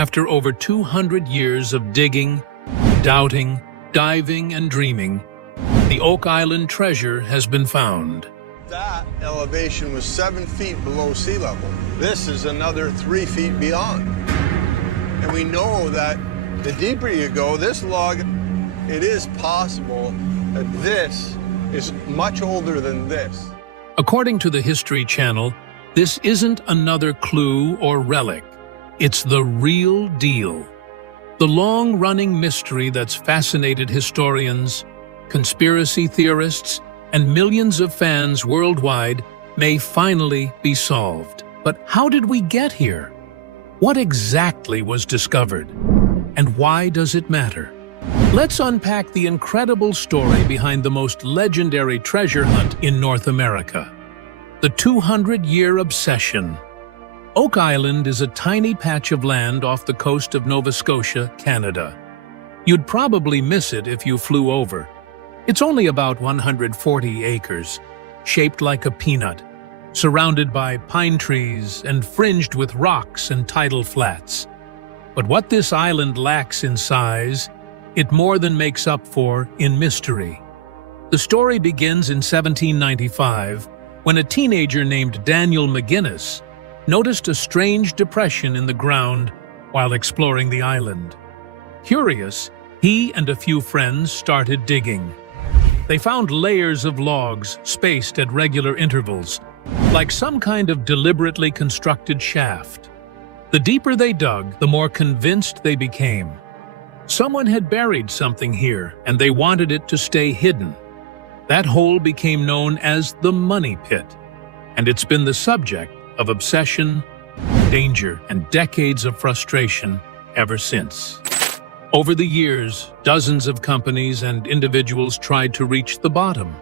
After over 200 years of digging, doubting, diving, and dreaming, the Oak Island treasure has been found. That elevation was 7 feet below sea level. This is another 3 feet beyond. And we know that the deeper you go, this log, it is possible that this is much older than this. According to the History Channel, this isn't another clue or relic. It's the real deal. The long-running mystery that's fascinated historians, conspiracy theorists, and millions of fans worldwide may finally be solved. But how did we get here? What exactly was discovered? And why does it matter? Let's unpack the incredible story behind the most legendary treasure hunt in North America. The 200-year obsession. Oak Island is a tiny patch of land off the coast of Nova Scotia, Canada. You'd probably miss it if you flew over. It's only about 140 acres, shaped like a peanut, surrounded by pine trees and fringed with rocks and tidal flats. But what this island lacks in size, it more than makes up for in mystery. The story begins in 1795, when a teenager named Daniel McGinnis noticed a strange depression in the ground while exploring the island. Curious, he and a few friends started digging. They found layers of logs spaced at regular intervals, like some kind of deliberately constructed shaft. The deeper they dug, the more convinced they became. Someone had buried something here, and they wanted it to stay hidden. That hole became known as the Money Pit, and it's been the subject of obsession, danger, and decades of frustration ever since. Over the years, dozens of companies and individuals tried to reach the bottom.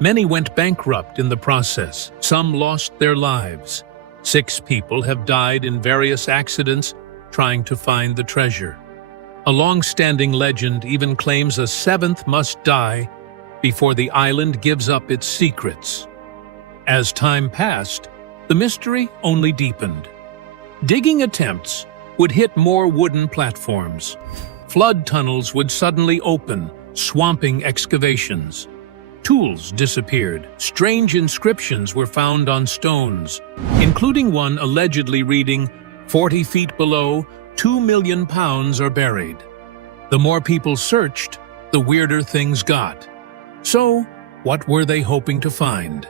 Many went bankrupt in the process. Some lost their lives. 6 people have died in various accidents trying to find the treasure. A long-standing legend even claims a 7th must die before the island gives up its secrets. As time passed, the mystery only deepened. Digging attempts would hit more wooden platforms. Flood tunnels would suddenly open, swamping excavations. Tools disappeared. Strange inscriptions were found on stones, including one allegedly reading, 40 feet below, 2 million pounds are buried. The more people searched, the weirder things got. So, what were they hoping to find?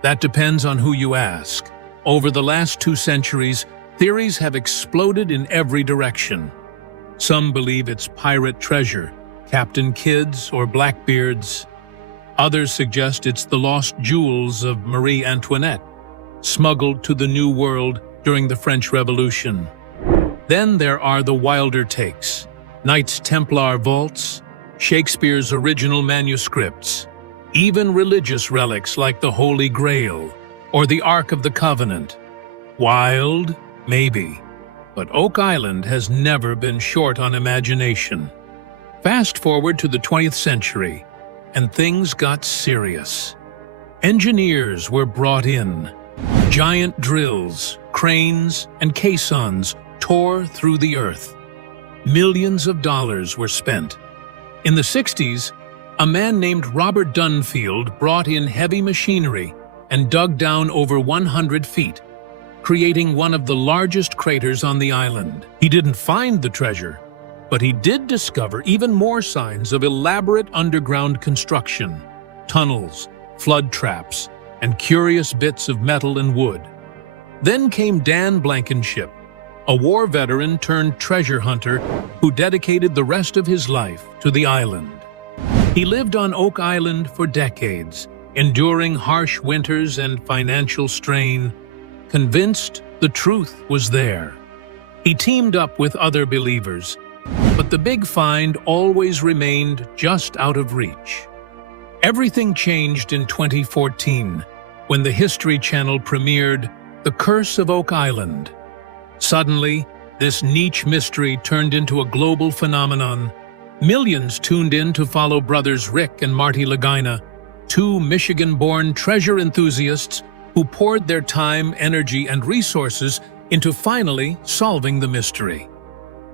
That depends on who you ask. Over the last 2 centuries, theories have exploded in every direction. Some believe it's pirate treasure, Captain Kidd's or Blackbeard's. Others suggest it's the lost jewels of Marie Antoinette, smuggled to the New World during the French Revolution. Then there are the wilder takes: Knights Templar vaults, Shakespeare's original manuscripts, even religious relics like the Holy Grail or the Ark of the Covenant. Wild? Maybe. But Oak Island has never been short on imagination. Fast forward to the 20th century, and things got serious. Engineers were brought in. Giant drills, cranes, and caissons tore through the earth. Millions of dollars were spent. In the 60s, a man named Robert Dunfield brought in heavy machinery and dug down over 100 feet, creating one of the largest craters on the island. He didn't find the treasure, but he did discover even more signs of elaborate underground construction: tunnels, flood traps, and curious bits of metal and wood. Then came Dan Blankenship, a war veteran turned treasure hunter who dedicated the rest of his life to the island. He lived on Oak Island for decades, enduring harsh winters and financial strain, convinced the truth was there. He teamed up with other believers, but the big find always remained just out of reach. Everything changed in 2014, when the History Channel premiered The Curse of Oak Island. Suddenly, this niche mystery turned into a global phenomenon. Millions tuned in to follow brothers Rick and Marty Lagina, 2 Michigan-born treasure enthusiasts who poured their time, energy, and resources into finally solving the mystery.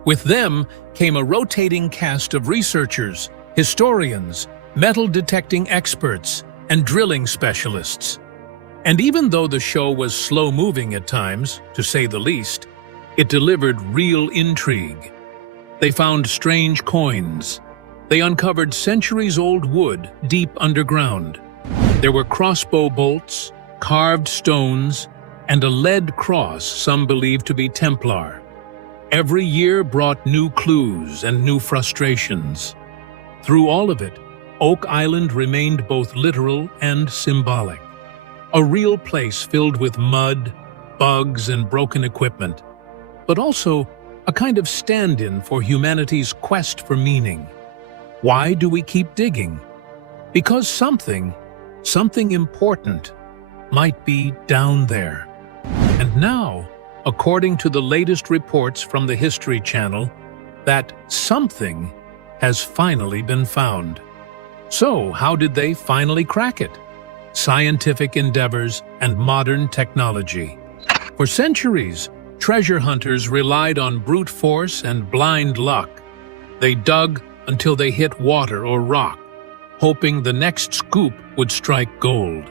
With them came a rotating cast of researchers, historians, metal-detecting experts, and drilling specialists. And even though the show was slow-moving at times, to say the least, it delivered real intrigue. They found strange coins. They uncovered centuries-old wood deep underground. There were crossbow bolts, carved stones, and a lead cross some believed to be Templar. Every year brought new clues and new frustrations. Through all of it, Oak Island remained both literal and symbolic. A real place filled with mud, bugs, and broken equipment, but also a kind of stand-in for humanity's quest for meaning. Why do we keep digging? Because something important might be down there. And now, according to the latest reports from the History Channel, that something has finally been found. So, how did they finally crack it? Scientific endeavors and modern technology. For centuries, treasure hunters relied on brute force and blind luck. They dug until they hit water or rock, hoping the next scoop would strike gold.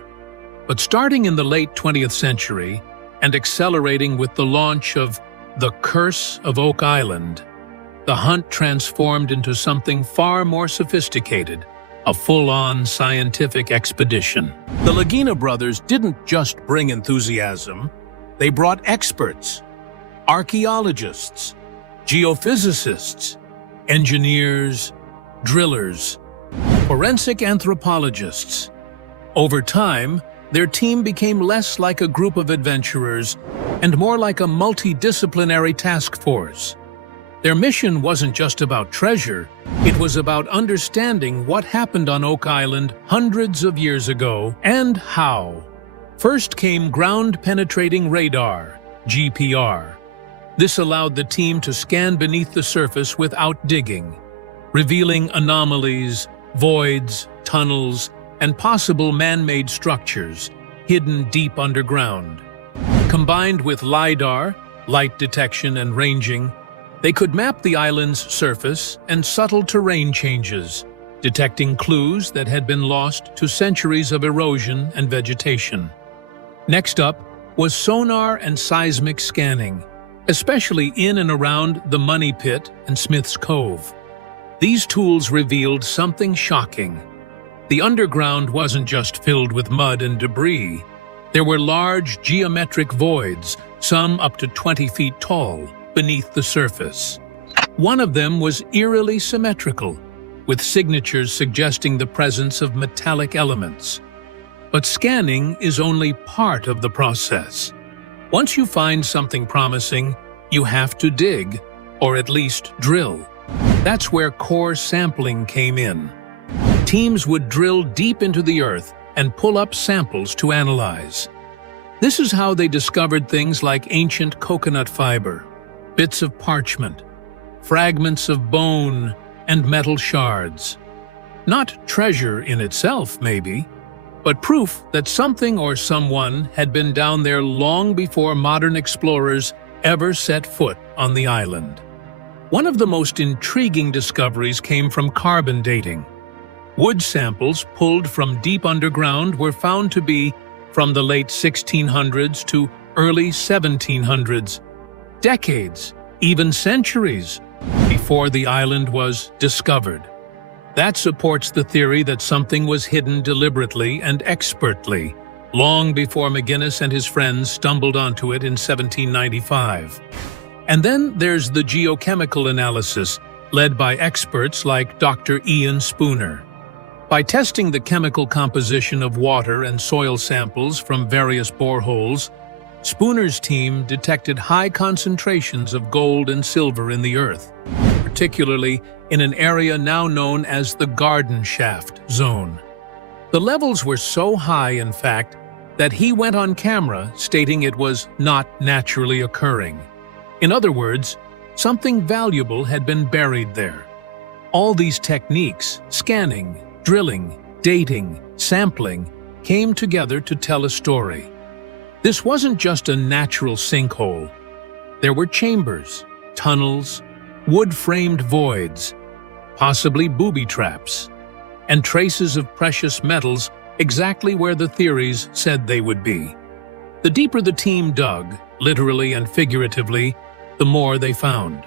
But starting in the late 20th century and accelerating with the launch of The Curse of Oak Island, the hunt transformed into something far more sophisticated, a full-on scientific expedition. The McGinnis brothers didn't just bring enthusiasm, they brought experts, archaeologists, geophysicists, engineers, drillers, forensic anthropologists. Over time, their team became less like a group of adventurers and more like a multidisciplinary task force. Their mission wasn't just about treasure, it was about understanding what happened on Oak Island hundreds of years ago and how. First came ground-penetrating radar, GPR. This allowed the team to scan beneath the surface without digging, revealing anomalies, voids, tunnels, and possible man-made structures hidden deep underground. Combined with LiDAR, light detection and ranging, they could map the island's surface and subtle terrain changes, detecting clues that had been lost to centuries of erosion and vegetation. Next up was sonar and seismic scanning, especially in and around the Money Pit and Smith's Cove. These tools revealed something shocking. The underground wasn't just filled with mud and debris. There were large geometric voids, some up to 20 feet tall, beneath the surface. One of them was eerily symmetrical, with signatures suggesting the presence of metallic elements. But scanning is only part of the process. Once you find something promising, you have to dig, or at least drill. That's where core sampling came in. Teams would drill deep into the earth and pull up samples to analyze. This is how they discovered things like ancient coconut fiber, bits of parchment, fragments of bone, and metal shards. Not treasure in itself, maybe, but proof that something or someone had been down there long before modern explorers ever set foot on the island. One of the most intriguing discoveries came from carbon dating. Wood samples pulled from deep underground were found to be from the late 1600s to early 1700s, decades, even centuries, before the island was discovered. That supports the theory that something was hidden deliberately and expertly, long before McGinnis and his friends stumbled onto it in 1795. And then there's the geochemical analysis, led by experts like Dr. Ian Spooner. By testing the chemical composition of water and soil samples from various boreholes, Spooner's team detected high concentrations of gold and silver in the earth, particularly in an area now known as the Garden Shaft Zone. The levels were so high, in fact, that he went on camera stating it was not naturally occurring. In other words, something valuable had been buried there. All these techniques, scanning, drilling, dating, sampling, came together to tell a story. This wasn't just a natural sinkhole. There were chambers, tunnels, wood-framed voids, possibly booby traps, and traces of precious metals exactly where the theories said they would be. The deeper the team dug, literally and figuratively, the more they found.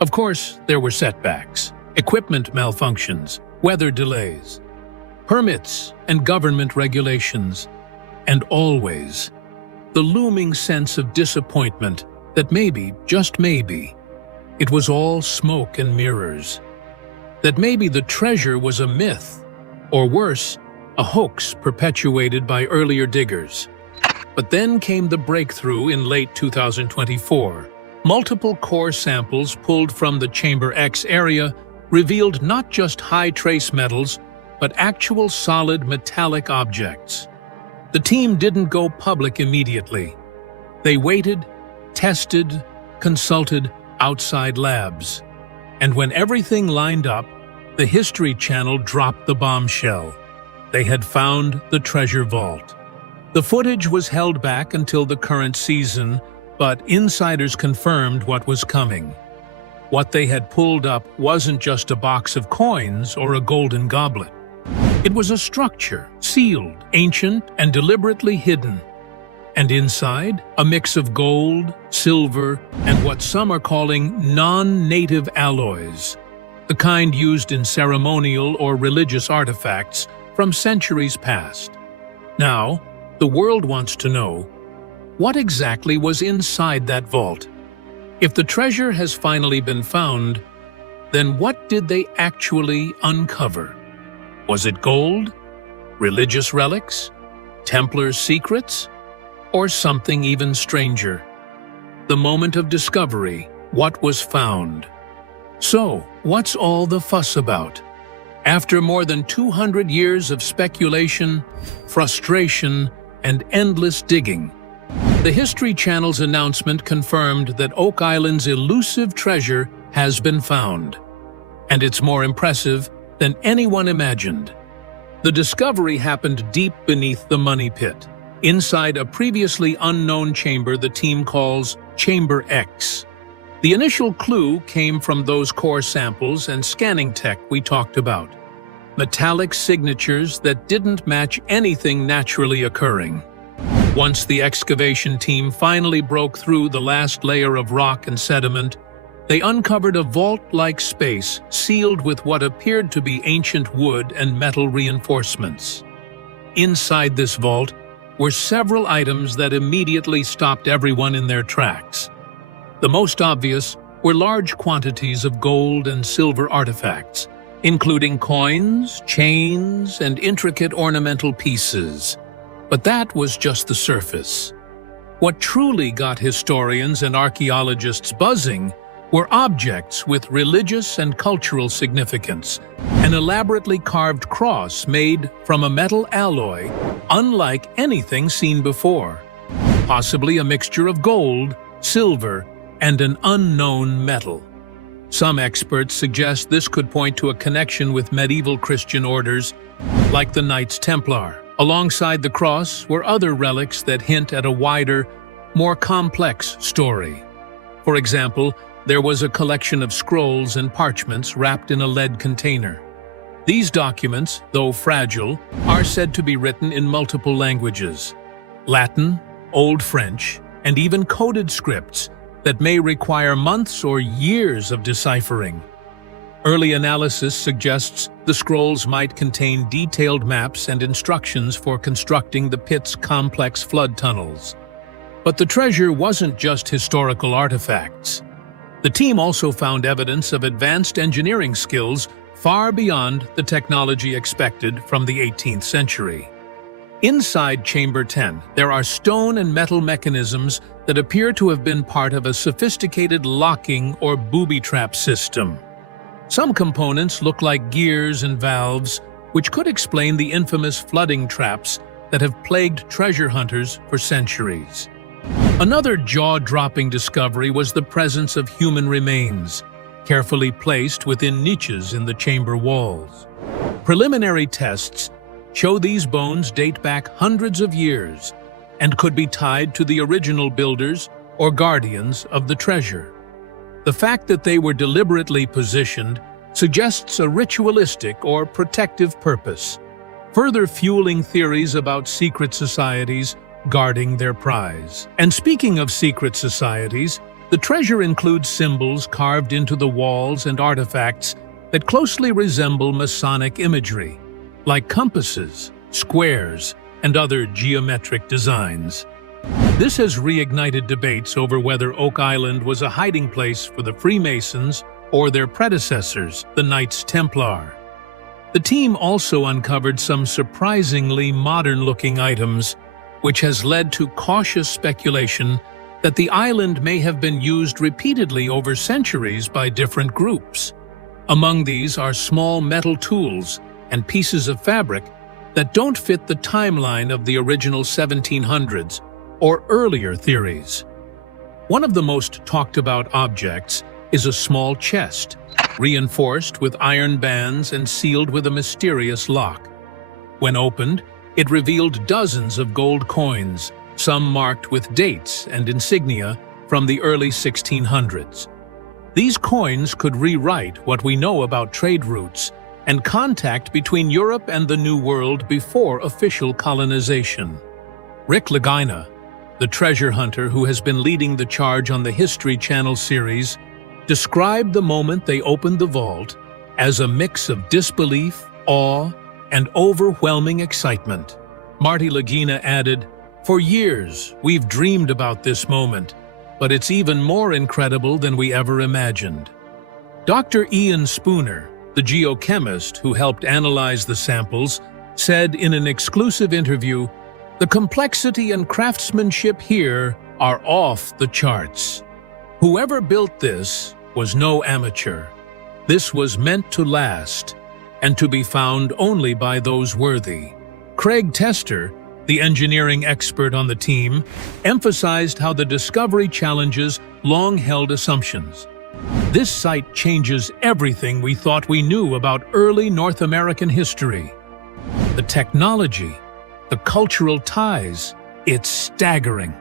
Of course, there were setbacks, equipment malfunctions, weather delays, permits and government regulations, and always the looming sense of disappointment that maybe, just maybe, it was all smoke and mirrors. That maybe the treasure was a myth, or worse, a hoax perpetuated by earlier diggers. But then came the breakthrough in late 2024. Multiple core samples pulled from the Chamber X area revealed not just high trace metals, but actual solid metallic objects. The team didn't go public immediately. They waited, tested, consulted outside labs. And when everything lined up, the History Channel dropped the bombshell. They had found the treasure vault. The footage was held back until the current season, but insiders confirmed what was coming. What they had pulled up wasn't just a box of coins or a golden goblet. It was a structure, sealed, ancient, and deliberately hidden. And inside, a mix of gold, silver, and what some are calling non-native alloys, the kind used in ceremonial or religious artifacts from centuries past. Now, the world wants to know, what exactly was inside that vault? If the treasure has finally been found, then what did they actually uncover? Was it gold, religious relics, Templar secrets, or something even stranger? The moment of discovery, what was found? So, what's all the fuss about? After more than 200 years of speculation, frustration, and endless digging, the History Channel's announcement confirmed that Oak Island's elusive treasure has been found. And it's more impressive than anyone imagined. The discovery happened deep beneath the money pit, inside a previously unknown chamber the team calls Chamber X. The initial clue came from those core samples and scanning tech we talked about. Metallic signatures that didn't match anything naturally occurring. Once the excavation team finally broke through the last layer of rock and sediment, they uncovered a vault-like space sealed with what appeared to be ancient wood and metal reinforcements. Inside this vault were several items that immediately stopped everyone in their tracks. The most obvious were large quantities of gold and silver artifacts, including coins, chains, and intricate ornamental pieces. But that was just the surface. What truly got historians and archaeologists buzzing were objects with religious and cultural significance, an elaborately carved cross made from a metal alloy unlike anything seen before, possibly a mixture of gold, silver, and an unknown metal. Some experts suggest this could point to a connection with medieval Christian orders, like the Knights Templar. Alongside the cross were other relics that hint at a wider, more complex story. For example, there was a collection of scrolls and parchments wrapped in a lead container. These documents, though fragile, are said to be written in multiple languages: Latin, Old French, and even coded scripts that may require months or years of deciphering. Early analysis suggests the scrolls might contain detailed maps and instructions for constructing the pit's complex flood tunnels. But the treasure wasn't just historical artifacts. The team also found evidence of advanced engineering skills far beyond the technology expected from the 18th century. Inside Chamber 10, there are stone and metal mechanisms that appear to have been part of a sophisticated locking or booby trap system. Some components look like gears and valves, which could explain the infamous flooding traps that have plagued treasure hunters for centuries. Another jaw-dropping discovery was the presence of human remains, carefully placed within niches in the chamber walls. Preliminary tests show these bones date back hundreds of years and could be tied to the original builders or guardians of the treasure. The fact that they were deliberately positioned suggests a ritualistic or protective purpose, further fueling theories about secret societies guarding their prize. And speaking of secret societies, the treasure includes symbols carved into the walls and artifacts that closely resemble Masonic imagery, like compasses, squares, and other geometric designs. This has reignited debates over whether Oak Island was a hiding place for the Freemasons or their predecessors, the Knights Templar. The team also uncovered some surprisingly modern-looking items, which has led to cautious speculation that the island may have been used repeatedly over centuries by different groups. Among these are small metal tools and pieces of fabric that don't fit the timeline of the original 1700s or earlier theories. One of the most talked about objects is a small chest, reinforced with iron bands and sealed with a mysterious lock. When opened, it revealed dozens of gold coins, some marked with dates and insignia from the early 1600s. These coins could rewrite what we know about trade routes and contact between Europe and the New World before official colonization. Rick Lagina, the treasure hunter who has been leading the charge on the History Channel series, described the moment they opened the vault as a mix of disbelief, awe, and overwhelming excitement. Marty Lagina added, "For years, we've dreamed about this moment, but it's even more incredible than we ever imagined." Dr. Ian Spooner, the geochemist who helped analyze the samples, said in an exclusive interview, "The complexity and craftsmanship here are off the charts. Whoever built this was no amateur. This was meant to last, and to be found only by those worthy." Craig Tester, the engineering expert on the team, emphasized how the discovery challenges long-held assumptions. "This site changes everything we thought we knew about early North American history. The technology, the cultural ties, it's staggering."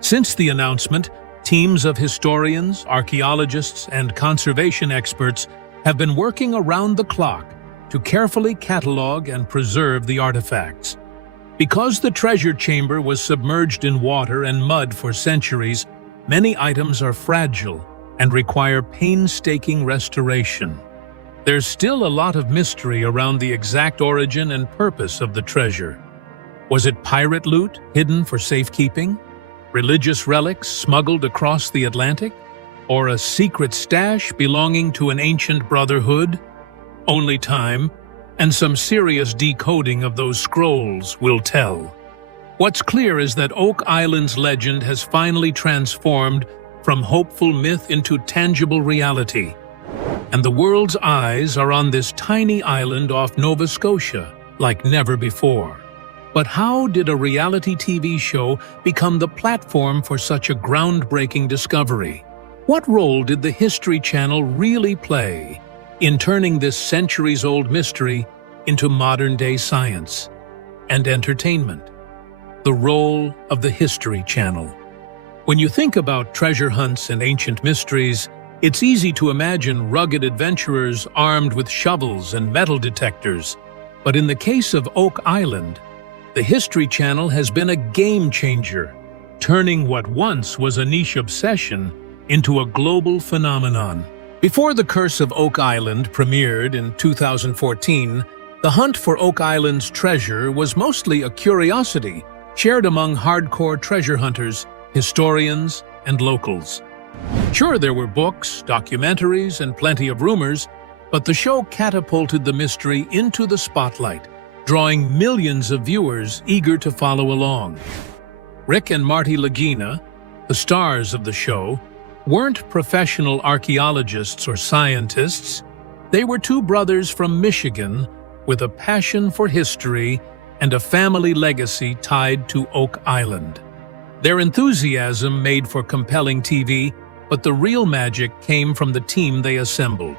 Since the announcement, teams of historians, archaeologists, and conservation experts have been working around the clock to carefully catalog and preserve the artifacts. Because the treasure chamber was submerged in water and mud for centuries, many items are fragile and require painstaking restoration. There's still a lot of mystery around the exact origin and purpose of the treasure. Was it pirate loot hidden for safekeeping? Religious relics smuggled across the Atlantic? Or a secret stash belonging to an ancient brotherhood? Only time, and some serious decoding of those scrolls, will tell. What's clear is that Oak Island's legend has finally transformed from hopeful myth into tangible reality. And the world's eyes are on this tiny island off Nova Scotia like never before. But how did a reality TV show become the platform for such a groundbreaking discovery? What role did the History Channel really play in turning this centuries-old mystery into modern-day science and entertainment? The role of the History Channel. When you think about treasure hunts and ancient mysteries, it's easy to imagine rugged adventurers armed with shovels and metal detectors. But in the case of Oak Island, the History Channel has been a game-changer, turning what once was a niche obsession into a global phenomenon. Before The Curse of Oak Island premiered in 2014, the hunt for Oak Island's treasure was mostly a curiosity shared among hardcore treasure hunters, historians, and locals. Sure, there were books, documentaries, and plenty of rumors, but the show catapulted the mystery into the spotlight, drawing millions of viewers eager to follow along. Rick and Marty Lagina, the stars of the show, weren't professional archaeologists or scientists. They were two brothers from Michigan with a passion for history and a family legacy tied to Oak Island. Their enthusiasm made for compelling TV, but the real magic came from the team they assembled.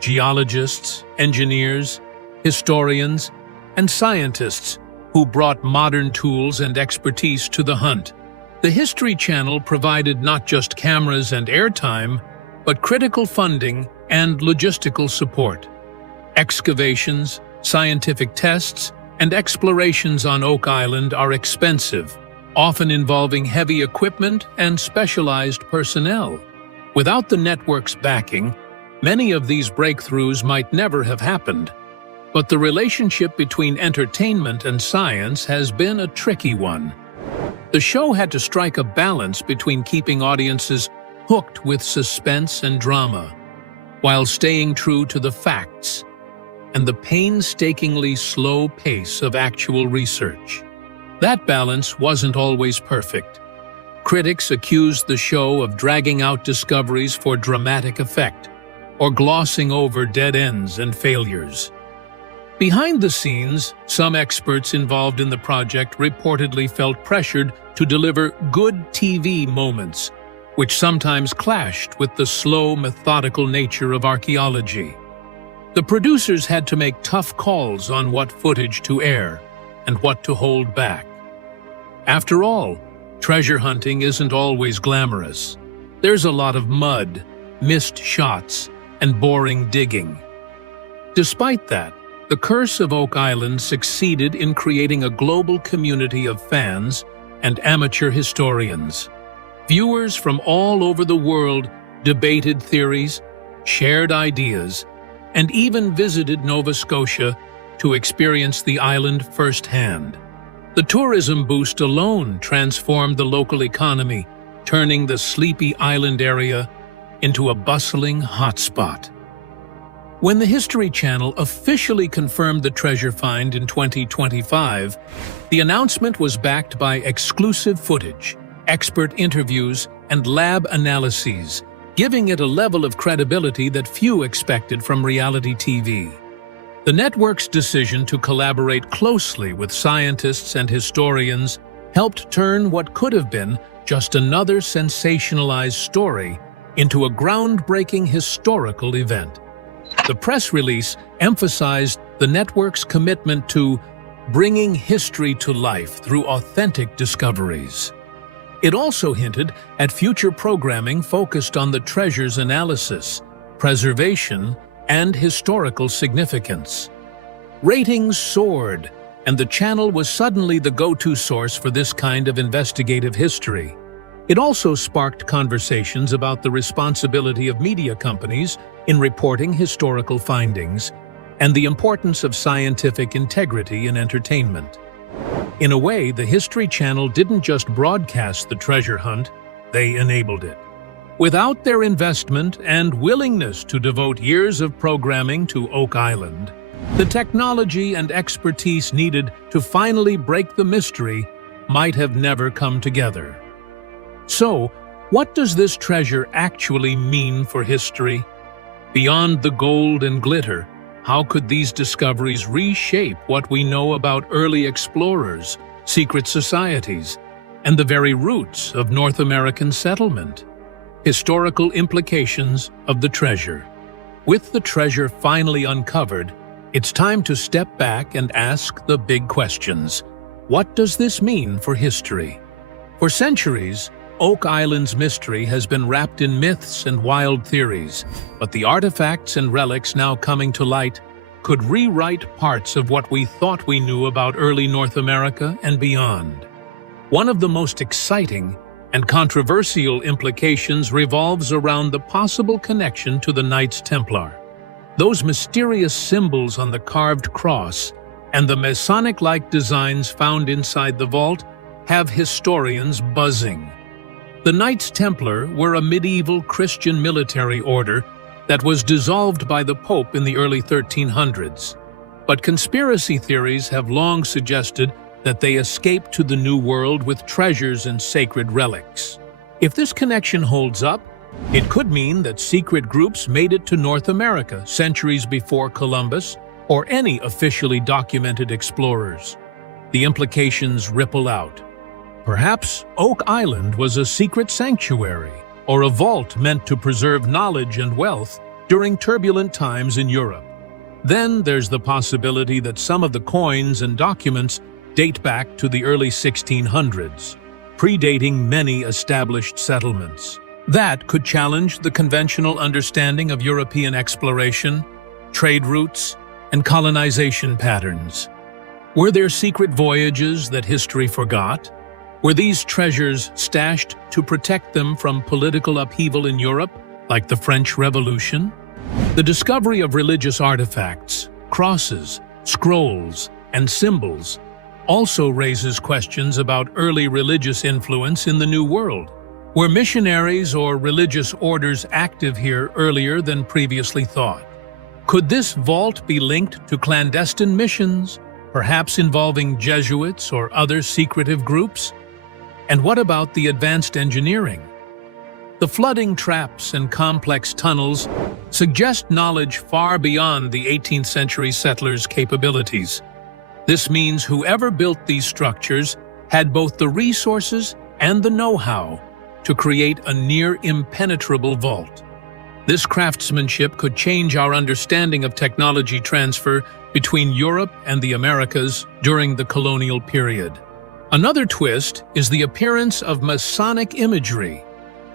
Geologists, engineers, historians, and scientists who brought modern tools and expertise to the hunt. The History Channel provided not just cameras and airtime, but critical funding and logistical support. Excavations, scientific tests, and explorations on Oak Island are expensive, often involving heavy equipment and specialized personnel. Without the network's backing, many of these breakthroughs might never have happened. But the relationship between entertainment and science has been a tricky one. The show had to strike a balance between keeping audiences hooked with suspense and drama, while staying true to the facts and the painstakingly slow pace of actual research. That balance wasn't always perfect. Critics accused the show of dragging out discoveries for dramatic effect, or glossing over dead ends and failures. Behind the scenes, some experts involved in the project reportedly felt pressured to deliver good TV moments, which sometimes clashed with the slow, methodical nature of archaeology. The producers had to make tough calls on what footage to air and what to hold back. After all, treasure hunting isn't always glamorous. There's a lot of mud, missed shots, and boring digging. Despite that, the Curse of Oak Island succeeded in creating a global community of fans and amateur historians. Viewers from all over the world debated theories, shared ideas, and even visited Nova Scotia to experience the island firsthand. The tourism boost alone transformed the local economy, turning the sleepy island area into a bustling hotspot. When the History Channel officially confirmed the treasure find in 2025, the announcement was backed by exclusive footage, expert interviews, and lab analyses, giving it a level of credibility that few expected from reality TV. The network's decision to collaborate closely with scientists and historians helped turn what could have been just another sensationalized story into a groundbreaking historical event. The press release emphasized the network's commitment to bringing history to life through authentic discoveries. It also hinted at future programming focused on the treasure's analysis, preservation, and historical significance. Ratings soared, and the channel was suddenly the go-to source for this kind of investigative history. It also sparked conversations about the responsibility of media companies in reporting historical findings and the importance of scientific integrity in entertainment. In a way, the History Channel didn't just broadcast the treasure hunt, they enabled it. Without their investment and willingness to devote years of programming to Oak Island, the technology and expertise needed to finally break the mystery might have never come together. So, what does this treasure actually mean for history? Beyond the gold and glitter, how could these discoveries reshape what we know about early explorers, secret societies, and the very roots of North American settlement? Historical implications of the treasure. With the treasure finally uncovered, it's time to step back and ask the big questions. What does this mean for history? For centuries, Oak Island's mystery has been wrapped in myths and wild theories, but the artifacts and relics now coming to light could rewrite parts of what we thought we knew about early North America and beyond. One of the most exciting and controversial implications revolves around the possible connection to the Knights Templar. Those mysterious symbols on the carved cross and the Masonic-like designs found inside the vault have historians buzzing. The Knights Templar were a medieval Christian military order that was dissolved by the Pope in the early 1300s. But conspiracy theories have long suggested that they escaped to the New World with treasures and sacred relics. If this connection holds up, it could mean that secret groups made it to North America centuries before Columbus or any officially documented explorers. The implications ripple out. Perhaps Oak Island was a secret sanctuary or a vault meant to preserve knowledge and wealth during turbulent times in Europe. Then there's the possibility that some of the coins and documents date back to the early 1600s, predating many established settlements. That could challenge the conventional understanding of European exploration, trade routes, and colonization patterns. Were there secret voyages that history forgot? Were these treasures stashed to protect them from political upheaval in Europe, like the French Revolution? The discovery of religious artifacts, crosses, scrolls, and symbols also raises questions about early religious influence in the New World. Were missionaries or religious orders active here earlier than previously thought? Could this vault be linked to clandestine missions, perhaps involving Jesuits or other secretive groups? And what about the advanced engineering? The flooding traps and complex tunnels suggest knowledge far beyond the 18th century settlers' capabilities. This means whoever built these structures had both the resources and the know-how to create a near-impenetrable vault. This craftsmanship could change our understanding of technology transfer between Europe and the Americas during the colonial period. Another twist is the appearance of Masonic imagery.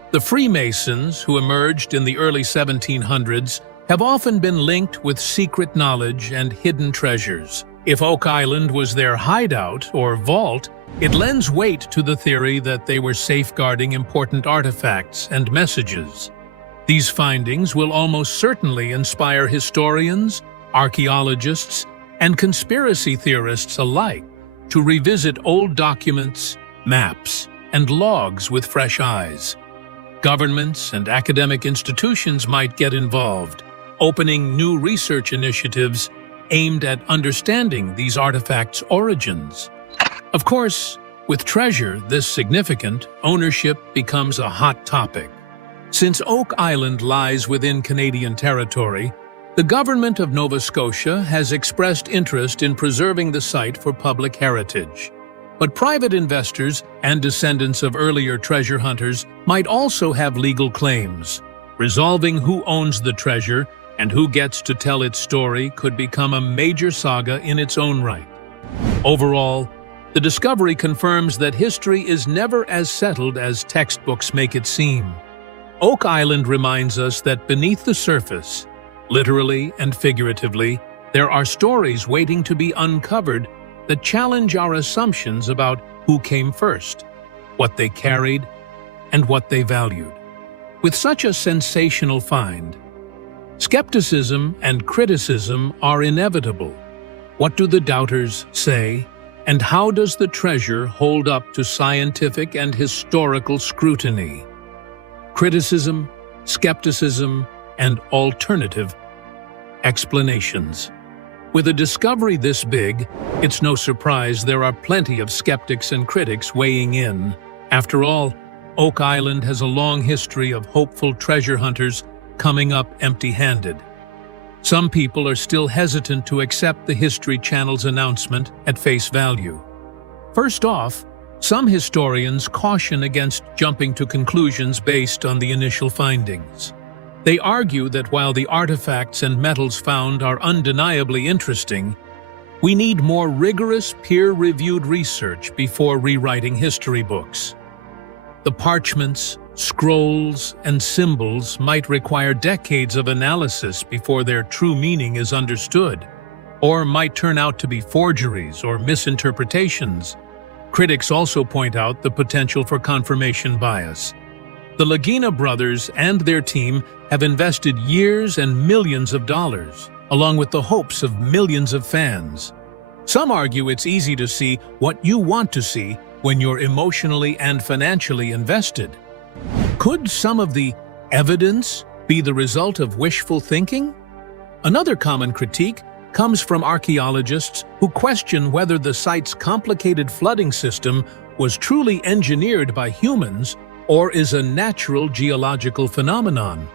The Freemasons, who emerged in the early 1700s, have often been linked with secret knowledge and hidden treasures. If Oak Island was their hideout or vault, it lends weight to the theory that they were safeguarding important artifacts and messages. These findings will almost certainly inspire historians, archaeologists, and conspiracy theorists alike to revisit old documents, maps, and logs with fresh eyes. Governments and academic institutions might get involved, opening new research initiatives aimed at understanding these artifacts' origins. Of course, with treasure this significant, ownership becomes a hot topic. Since Oak Island lies within Canadian territory, the government of Nova Scotia has expressed interest in preserving the site for public heritage. But private investors and descendants of earlier treasure hunters might also have legal claims. Resolving who owns the treasure and who gets to tell its story could become a major saga in its own right. Overall, the discovery confirms that history is never as settled as textbooks make it seem. Oak Island reminds us that beneath the surface, literally and figuratively, there are stories waiting to be uncovered that challenge our assumptions about who came first, what they carried, and what they valued. With such a sensational find, skepticism and criticism are inevitable. What do the doubters say, and how does the treasure hold up to scientific and historical scrutiny? Criticism, skepticism, and alternative explanations. With a discovery this big, it's no surprise there are plenty of skeptics and critics weighing in. After all, Oak Island has a long history of hopeful treasure hunters coming up empty-handed. Some people are still hesitant to accept the History Channel's announcement at face value. First off, some historians caution against jumping to conclusions based on the initial findings. They argue that while the artifacts and metals found are undeniably interesting, we need more rigorous peer-reviewed research before rewriting history books. The parchments, scrolls, and symbols might require decades of analysis before their true meaning is understood, or might turn out to be forgeries or misinterpretations. Critics also point out the potential for confirmation bias. The Lagina brothers and their team have invested years and millions of dollars, along with the hopes of millions of fans. Some argue it's easy to see what you want to see when you're emotionally and financially invested. Could some of the evidence be the result of wishful thinking? Another common critique comes from archaeologists who question whether the site's complicated flooding system was truly engineered by humans or is a natural geological phenomenon.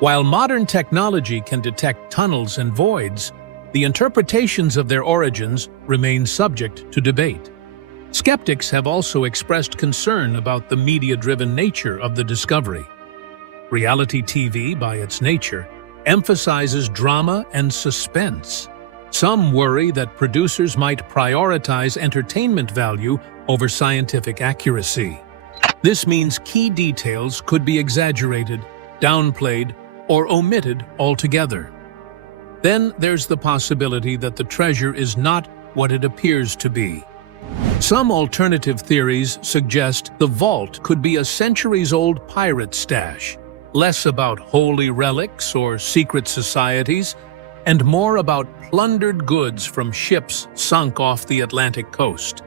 While modern technology can detect tunnels and voids, the interpretations of their origins remain subject to debate. Skeptics have also expressed concern about the media-driven nature of the discovery. Reality TV, by its nature, emphasizes drama and suspense. Some worry that producers might prioritize entertainment value over scientific accuracy. This means key details could be exaggerated, downplayed, or omitted altogether. Then there's the possibility that the treasure is not what it appears to be. Some alternative theories suggest the vault could be a centuries-old pirate stash, less about holy relics or secret societies, and more about plundered goods from ships sunk off the Atlantic coast.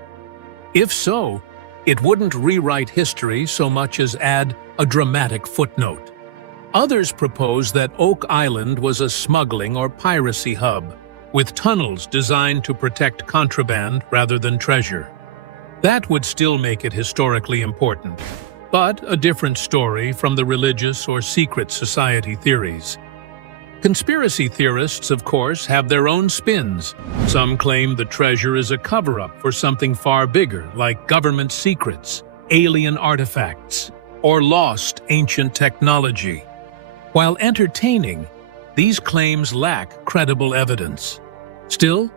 If so, it wouldn't rewrite history so much as add a dramatic footnote. Others propose that Oak Island was a smuggling or piracy hub, with tunnels designed to protect contraband rather than treasure. That would still make it historically important, but a different story from the religious or secret society theories. Conspiracy theorists, of course, have their own spins. Some claim the treasure is a cover-up for something far bigger, like government secrets, alien artifacts, or lost ancient technology. While entertaining, these claims lack credible evidence. Still,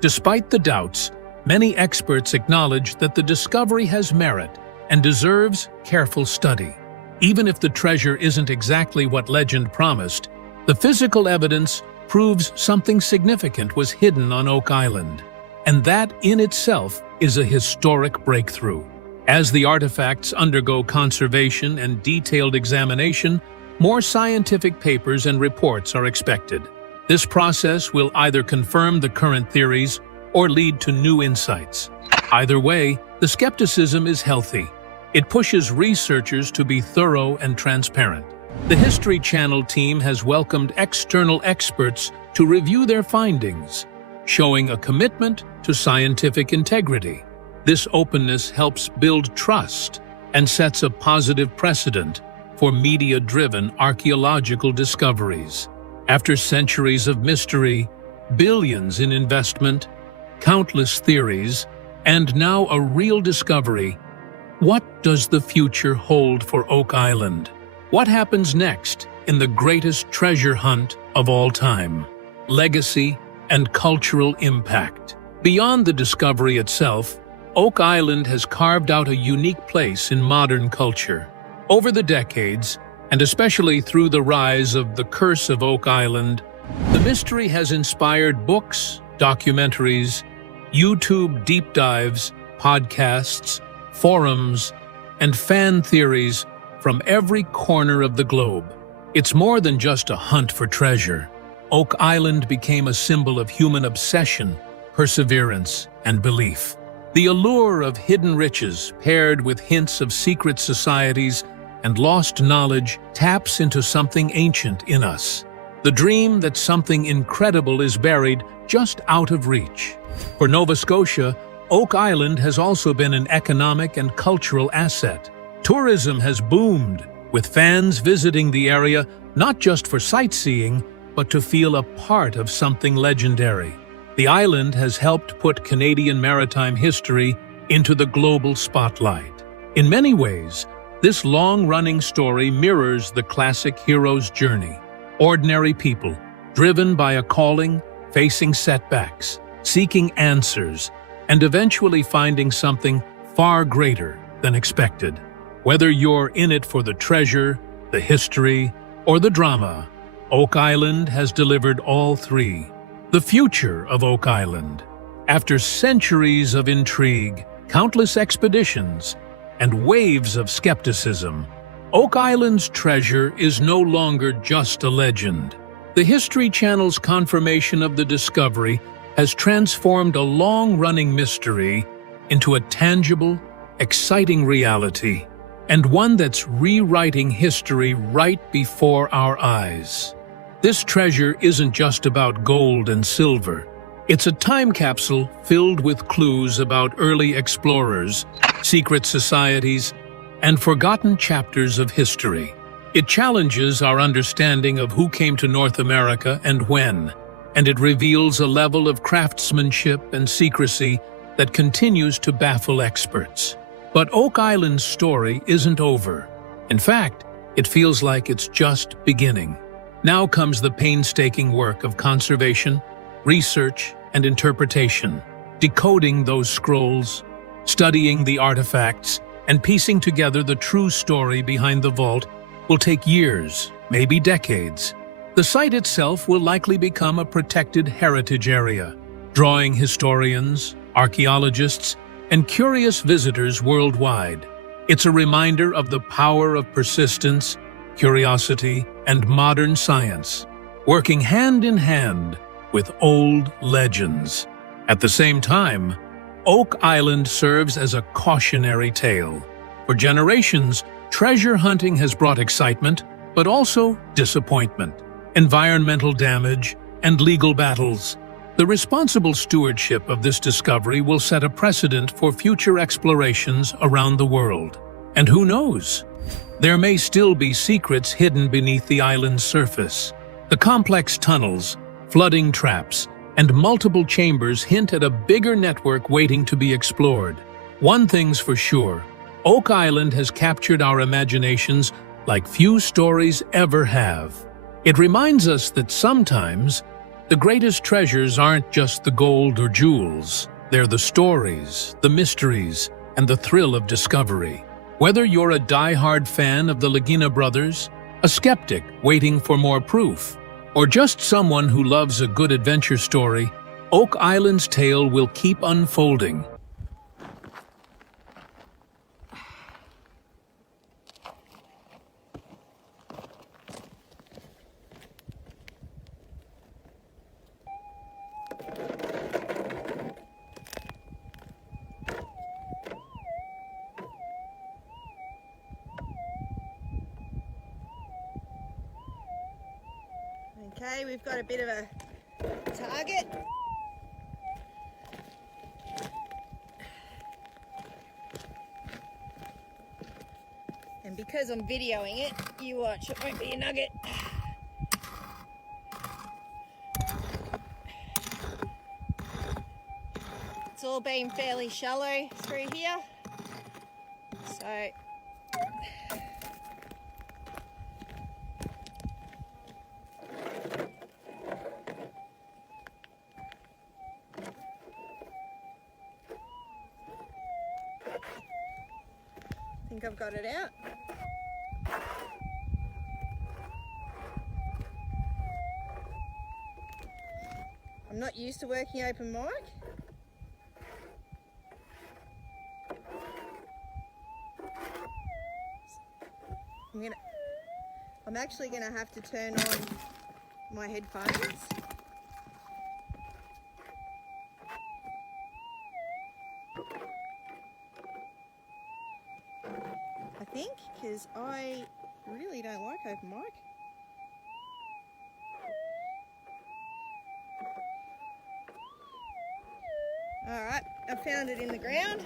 despite the doubts, many experts acknowledge that the discovery has merit and deserves careful study. Even if the treasure isn't exactly what legend promised, the physical evidence proves something significant was hidden on Oak Island, and that in itself is a historic breakthrough. As the artifacts undergo conservation and detailed examination, more scientific papers and reports are expected. This process will either confirm the current theories or lead to new insights. Either way, the skepticism is healthy. It pushes researchers to be thorough and transparent. The History Channel team has welcomed external experts to review their findings, showing a commitment to scientific integrity. This openness helps build trust and sets a positive precedent for media-driven archaeological discoveries. After centuries of mystery, billions in investment, countless theories, and now a real discovery, what does the future hold for Oak Island? What happens next in the greatest treasure hunt of all time? Legacy and cultural impact. Beyond the discovery itself, Oak Island has carved out a unique place in modern culture. Over the decades, and especially through the rise of The Curse of Oak Island, the mystery has inspired books, documentaries, YouTube deep dives, podcasts, forums, and fan theories from every corner of the globe. It's more than just a hunt for treasure. Oak Island became a symbol of human obsession, perseverance, and belief. The allure of hidden riches, paired with hints of secret societies and lost knowledge, taps into something ancient in us. The dream that something incredible is buried just out of reach. For Nova Scotia, Oak Island has also been an economic and cultural asset. Tourism has boomed, with fans visiting the area not just for sightseeing, but to feel a part of something legendary. The island has helped put Canadian maritime history into the global spotlight. In many ways, this long-running story mirrors the classic hero's journey. Ordinary people, driven by a calling, facing setbacks, seeking answers, and eventually finding something far greater than expected. Whether you're in it for the treasure, the history, or the drama, Oak Island has delivered all three. The future of Oak Island. After centuries of intrigue, countless expeditions, and waves of skepticism, Oak Island's treasure is no longer just a legend. The History Channel's confirmation of the discovery has transformed a long-running mystery into a tangible, exciting reality, and one that's rewriting history right before our eyes. This treasure isn't just about gold and silver. It's a time capsule filled with clues about early explorers, secret societies, and forgotten chapters of history. It challenges our understanding of who came to North America and when, and it reveals a level of craftsmanship and secrecy that continues to baffle experts. But Oak Island's story isn't over. In fact, it feels like it's just beginning. Now comes the painstaking work of conservation, research, and interpretation, decoding those scrolls, studying the artifacts, and piecing together the true story behind the vault will take years, maybe decades. The site itself will likely become a protected heritage area, drawing historians, archaeologists, and curious visitors worldwide. It's a reminder of the power of persistence, curiosity, and modern science, working hand in hand with old legends. At the same time, Oak Island serves as a cautionary tale. For generations, treasure hunting has brought excitement, but also disappointment, environmental damage, and legal battles. The responsible stewardship of this discovery will set a precedent for future explorations around the world. And who knows? There may still be secrets hidden beneath the island's surface. The complex tunnels, flooding traps, and multiple chambers hint at a bigger network waiting to be explored. One thing's for sure, Oak Island has captured our imaginations like few stories ever have. It reminds us that sometimes the greatest treasures aren't just the gold or jewels. They're the stories, the mysteries, and the thrill of discovery. Whether you're a die-hard fan of the McGinnis brothers, a skeptic waiting for more proof, or just someone who loves a good adventure story, Oak Island's tale will keep unfolding. Okay, we've got a bit of a target. And because I'm videoing it, you watch, it won't be a nugget. It's all been fairly shallow through here. So I think I've got it out. I'm not used to working open mic. I'm actually gonna have to turn on my headphones. I think, because I really don't like open mic. Alright, I found it in the ground.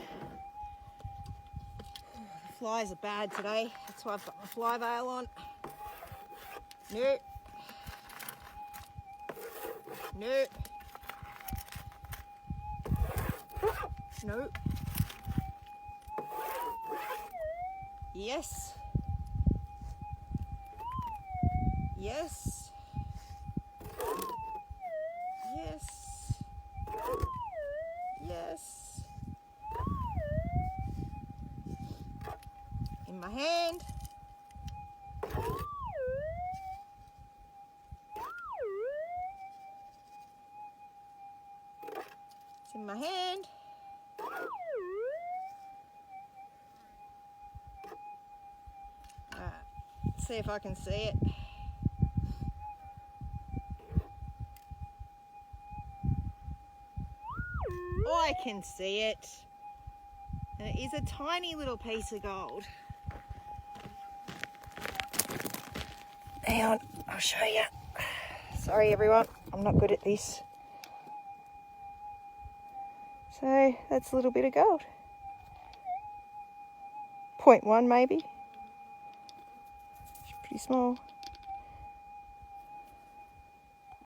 The flies are bad today, that's why I've got my fly veil on. Nope. Nope. Nope. Yes. Yes. Yes. Yes. In my hand. It's in my hand. Alright, let's see if I can see it. Oh, I can see it. And it is a tiny little piece of gold. Hang on, I'll show you. Sorry everyone, I'm not good at this. So that's a little bit of gold. 0.1 maybe. It's pretty small.